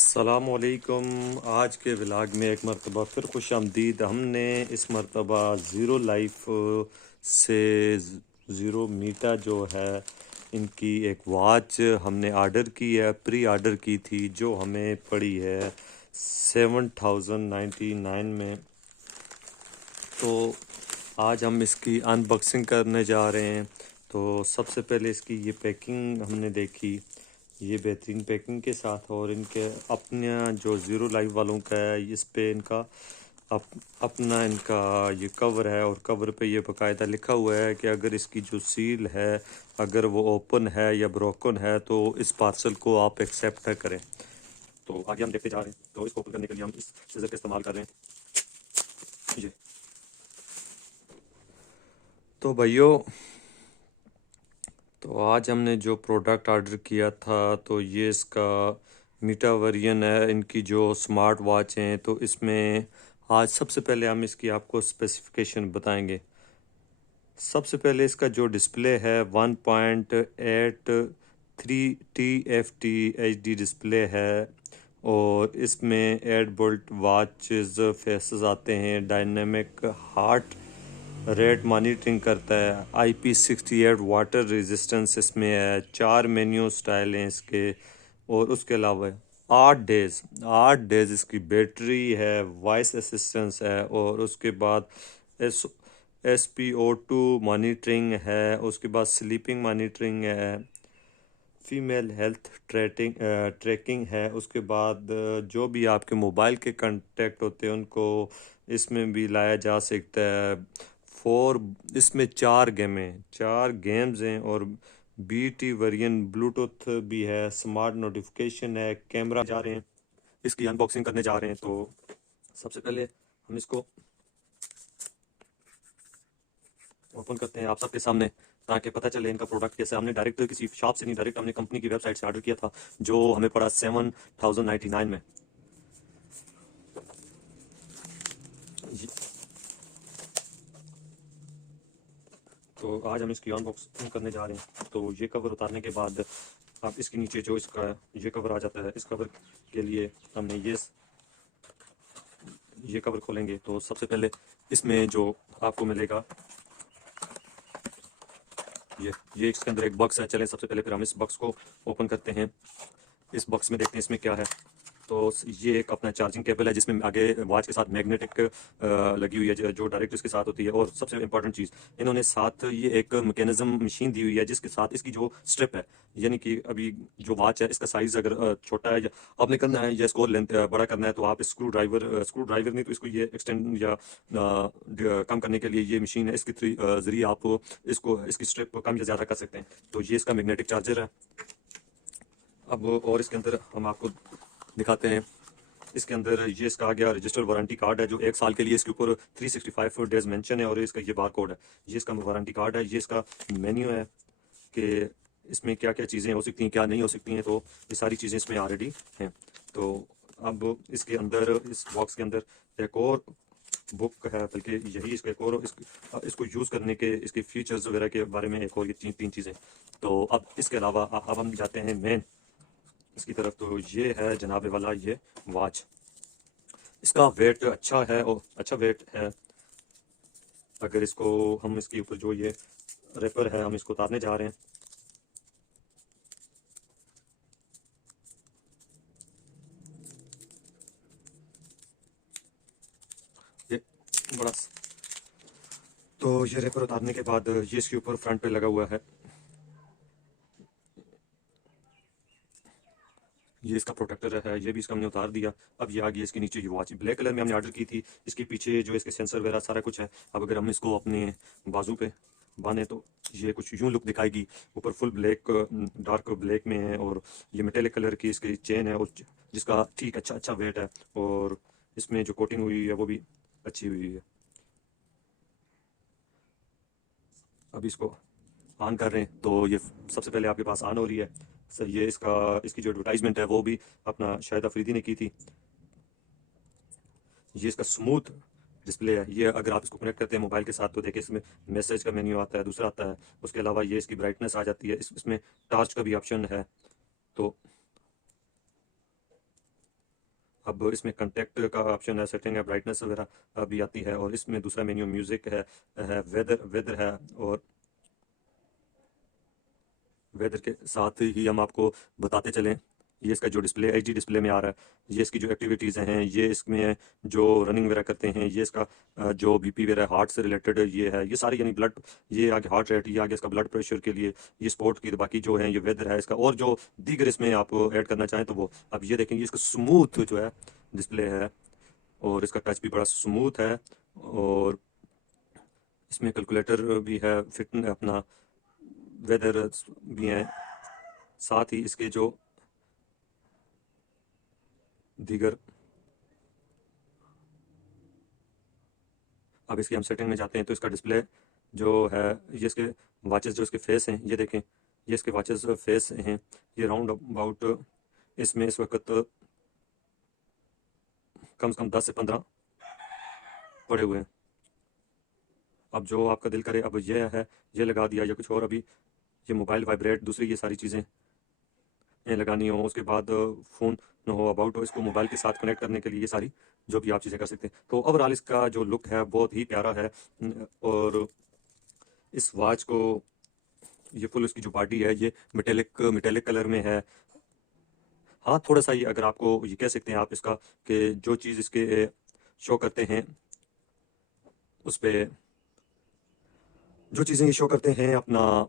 अस्सलामुअलैकुम। आज के व्लॉग में एक मरतबा फिर खुश आमदीद। हमने इस मरतबा ज़ीरो लाइफ से ज़ीरो मीटा जो है इनकी एक वॉच हमने ऑर्डर की है, प्री ऑर्डर की थी, जो हमें पड़ी है 7099 में। तो आज हम इसकी अनबॉक्सिंग करने जा रहे हैं। तो सबसे पहले इसकी ये पैकिंग हमने देखी, ये बेहतरीन पैकिंग के साथ, और इनके अपना जो ज़ीरो लाइफ वालों का है इस पे इनका अपना इनका ये कवर है, और कवर पे ये बाकायदा लिखा हुआ है कि अगर इसकी जो सील है अगर वो ओपन है या ब्रोकन है तो इस पार्सल को आप एक्सेप्ट ना करें। तो आगे हम देखते जा रहे हैं। तो इसको ओपन करने के लिए हम इस सीजर का इस्तेमाल कर रहे हैं। ये तो भाइयों, तो आज हमने जो प्रोडक्ट ऑर्डर किया था तो ये इसका मीटा वेरिएंट है इनकी जो स्मार्ट वॉच हैं। तो इसमें आज सबसे पहले हम इसकी आपको स्पेसिफिकेशन बताएंगे। सबसे पहले इसका जो डिस्प्ले है 1.83 TFT HD डिस्प्ले है, और इसमें 8 वोल्ट वॉचेस फेसेस आते हैं, डायनेमिक हार्ट रेट मॉनिटरिंग करता है, IP68 वाटर रेजिस्टेंस इसमें है, 4 मेन्यू स्टाइल हैं इसके, और उसके अलावा 8 डेज़ इसकी बैटरी है, वॉइस असिस्टेंस है, और उसके बाद एस SpO2 मॉनिटरिंग है, उसके बाद स्लीपिंग मॉनिटरिंग है, फीमेल हेल्थ ट्रैकिंग है, उसके बाद जो भी आपके मोबाइल के कांटेक्ट होते हैं उनको इसमें भी लाया जा सकता है। इसमें 4 गेम्स हैं, और BT वेरिएंट ब्लूटूथ भी है, स्मार्ट नोटिफिकेशन है, कैमरा जा रहे हैं, इसकी अनबॉक्सिंग करने जा रहे हैं। तो सबसे पहले हम इसको ओपन करते हैं आप सबके सामने, ताकि पता चले इनका प्रोडक्ट कैसा है। हमने डायरेक्ट किसी शॉप से नहीं, डायरेक्ट हमने कंपनी की वेबसाइट से ऑर्डर किया था, जो हमें पड़ा 7099 में। तो आज हम इसकी अनबॉक्सिंग करने जा रहे हैं। तो ये कवर उतारने के बाद आप इसके नीचे जो इसका ये कवर आ जाता है, इस कवर के लिए हमने ये कवर खोलेंगे। तो सबसे पहले इसमें जो आपको मिलेगा ये इसके अंदर एक बॉक्स है। चलें सबसे पहले फिर हम इस बॉक्स को ओपन करते हैं। इस बॉक्स में देखते हैं इसमें क्या है। तो ये एक अपना चार्जिंग केबल है, जिसमें आगे वॉच के साथ मैग्नेटिक लगी हुई है, जो डायरेक्ट इसके साथ होती है। और सबसे इंपॉर्टेंट चीज़, इन्होंने साथ ये एक मैकेनिज्म मशीन दी हुई है, जिसके साथ इसकी जो स्ट्रिप है, यानी कि अभी जो वॉच है इसका साइज़ अगर छोटा है या आपने करना है या इसको लेंथ बड़ा करना है, तो आप स्क्रू ड्राइवर नहीं तो इसको ये एक्सटेंड या कम करने के लिए ये मशीन है, इसके ज़रिए आप इसकी स्ट्रिप कम या ज़्यादा कर सकते हैं। तो ये इसका मैग्नेटिक चार्जर है। अब और इसके अंदर हम आपको दिखाते हैं। इसके अंदर ये इसका आ गया रजिस्टर्ड वारंटी कार्ड है, जो 1 साल के लिए इसके ऊपर 365 डेज मेंशन है, और इसका ये बार कोड है। ये इसका वारंटी कार्ड है। ये इसका मेन्यू है कि इसमें क्या क्या चीज़ें हो सकती हैं, क्या नहीं हो सकती हैं। तो ये सारी चीज़ें इसमें ऑलरेडी हैं। तो अब इसके अंदर, इस बॉक्स के अंदर एक और बुक है, बल्कि यही इसका एक और इसको यूज़ करने के इसके फीचर्स वगैरह के बारे में एक और ये तीन चीज़ें। तो अब इसके अलावा अब हम जाते हैं मेन इसकी तरफ। तो ये है जनाबे वाला ये वॉच। इसका वेट अच्छा है, और अच्छा वेट है। अगर इसको हम इसके ऊपर जो ये रेपर है हम इसको उतारने जा रहे हैं। ये बड़ा तो ये रेपर उतारने के बाद ये इसके ऊपर फ्रंट पे लगा हुआ है। ये इसका प्रोटेक्टर है, ये भी इसका हमने उतार दिया। अब ये आ गई इसके नीचे ये वॉच, ब्लैक कलर में हमने ऑर्डर की थी। इसके पीछे जो इसके सेंसर वगैरह सारा कुछ है। अब अगर हम इसको अपने बाजू पे बांधे तो ये कुछ यूं लुक दिखाएगी। ऊपर फुल ब्लैक, डार्क ब्लैक में है, और ये मेटेलिक कलर की इसकी चेन है, और जिसका ठीक अच्छा अच्छा वेट है, और इसमें जो कोटिंग हुई है वो भी अच्छी हुई है। अभी इसको ऑन कर रहे हैं तो ये सबसे पहले आपके पास ऑन हो रही है। सर ये इसकी जो एडवर्टाइजमेंट है वो भी अपना शाहिद अफरीदी ने की थी। ये इसका स्मूथ डिस्प्ले है। ये अगर आप इसको कनेक्ट करते हैं मोबाइल के साथ तो देखिए इसमें मैसेज का मेन्यू आता है, दूसरा आता है। उसके अलावा ये इसकी ब्राइटनेस आ जाती है, इसमें टॉर्च का भी ऑप्शन है। तो अब इसमें कंटेक्ट का ऑप्शन है, सेटिंग है, ब्राइटनेस वगैरह भी आती है। और इसमें दूसरा मेन्यू म्यूजिक है, वेदर है। और वेदर के साथ ही हम आपको बताते चलें, ये इसका जो डिस्प्ले एचडी डिस्प्ले में आ रहा है, ये इसकी जो एक्टिविटीज़ हैं, ये इसमें जो रनिंग वगैरह करते हैं, ये इसका जो बीपी वगैरह हार्ट से रिलेटेड ये है, ये सारी यानी ब्लड, ये आगे हार्ट रेट, ये आगे इसका ब्लड प्रेशर के लिए, ये स्पोर्ट की, बाकी जो है ये वेदर है इसका। और जो दीगर इसमें आप ऐड करना चाहें तो वो अब ये देखेंगे, इसका स्मूथ जो है डिस्प्ले है और इसका टच भी बड़ा स्मूथ है। और इसमें कैलकुलेटर भी है, फिट अपना वेदर भी हैं। साथ ही इसके जो दीगर, अब इसकी हम सेटिंग में जाते हैं तो इसका डिस्प्ले जो है, ये इसके वॉचेस जो इसके फेस हैं, ये देखें, ये इसके वॉचेस फेस हैं, ये राउंड अबाउट इसमें इस वक्त कम से कम 10 से 15 पड़े हुए हैं। अब जो आपका दिल करे, अब ये है, ये लगा दिया या कुछ और, अभी ये मोबाइल वाइब्रेट, दूसरी ये सारी चीज़ें लगानी हो, उसके बाद फ़ोन न हो, अबाउट हो, इसको मोबाइल के साथ कनेक्ट करने के लिए ये सारी जो भी आप चीज़ें कर सकते हैं। तो ओवरऑल इसका जो लुक है बहुत ही प्यारा है। और इस वॉच को, ये फुल इसकी जो बॉडी है ये मेटेलिक कलर में है। हाँ, थोड़ा सा ये अगर आपको ये कह सकते हैं आप इसका कि जो चीज़ इसके शो करते हैं उस पे, जो चीज़ें ये शो करते हैं अपना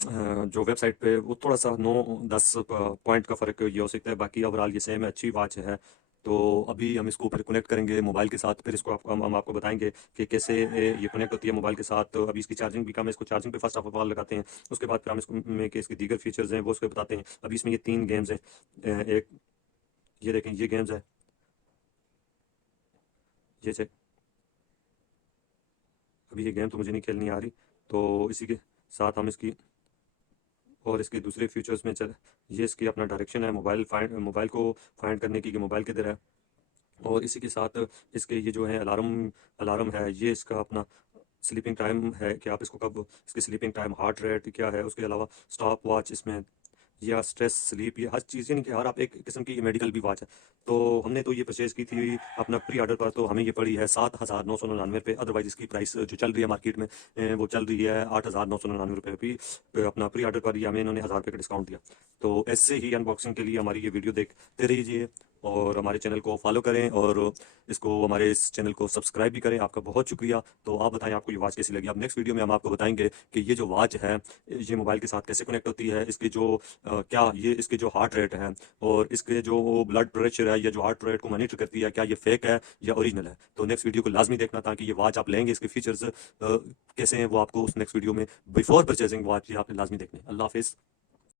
जो वेबसाइट पे, वो थोड़ा सा 9-10 पॉइंट का फ़र्क ये हो सकता है। बाकी ओवरऑल ये सेम है, अच्छी वॉच है। तो अभी हम इसको फिर कनेक्ट करेंगे मोबाइल के साथ, फिर इसको हम आपको बताएंगे कि कैसे ये कनेक्ट होती है मोबाइल के साथ। तो अभी इसकी चार्जिंग भी कम है, इसको चार्जिंग पे फर्स्ट ऑफ ऑल लगाते हैं, उसके बाद फिर हम इसको में के इसके दीगर फीचर्स हैं वो उसको बताते हैं। अभी इसमें ये 3 गेम्स हैं, एक ये देखें, ये गेम्स है, ये चेक, अभी ये गेम तो मुझे नहीं खेलनी आ रही। तो इसी के साथ हम इसकी और इसके दूसरे फीचर्स में चल, ये इसकी अपना डायरेक्शन है, मोबाइल को फाइंड करने की कि मोबाइल किधर है। और इसी के साथ इसके ये जो है अलार्म है, ये इसका अपना स्लीपिंग टाइम है कि आप इसको कब, इसकी स्लीपिंग टाइम, हार्ट रेट क्या है, उसके अलावा स्टॉप वॉच इसमें, या स्ट्रेस स्लीप, ये हर चीज़, यानी कि हर आप एक किस्म की मेडिकल भी वॉच है। तो हमने तो ये परचेज़ की थी अपना प्री ऑर्डर पर, तो हमें ये पड़ी है 7,999 रुपये। अदरवाइज़ इसकी प्राइस जो चल रही है मार्केट में वो चल रही है 8,999 रुपये भी। अपना प्री ऑर्डर पर ही हमें इन्होंने 1,000 रुपये का डिस्काउंट दिया। तो ऐसे ही अनबॉक्सिंग के लिए हमारी ये वीडियो देखते रहिए और हमारे चैनल को फॉलो करें और इसको, हमारे इस चैनल को सब्सक्राइब भी करें। आपका बहुत शुक्रिया। तो आप बताएं आपको ये वॉच कैसी लगी। अब नेक्स्ट वीडियो में हम आपको बताएंगे कि ये जो वॉच है ये मोबाइल के साथ कैसे कनेक्ट होती है, इसके जो क्या ये इसके जो हार्ट रेट है और इसके जो ब्लड प्रेशर है या जो हार्ट रेट को मॉनिटर करती है, क्या ये फेक है या ओरिजिनल है। तो नेक्स्ट वीडियो को लाजमी देखना, ताकि ये वॉच आप लेंगे, इसके फीचर्स कैसे हैं वो आपको उस नेक्स्ट वीडियो में बिफोर परचेजिंग वॉच ये आपने लाजमी देखने। अल्लाह हाफिज़।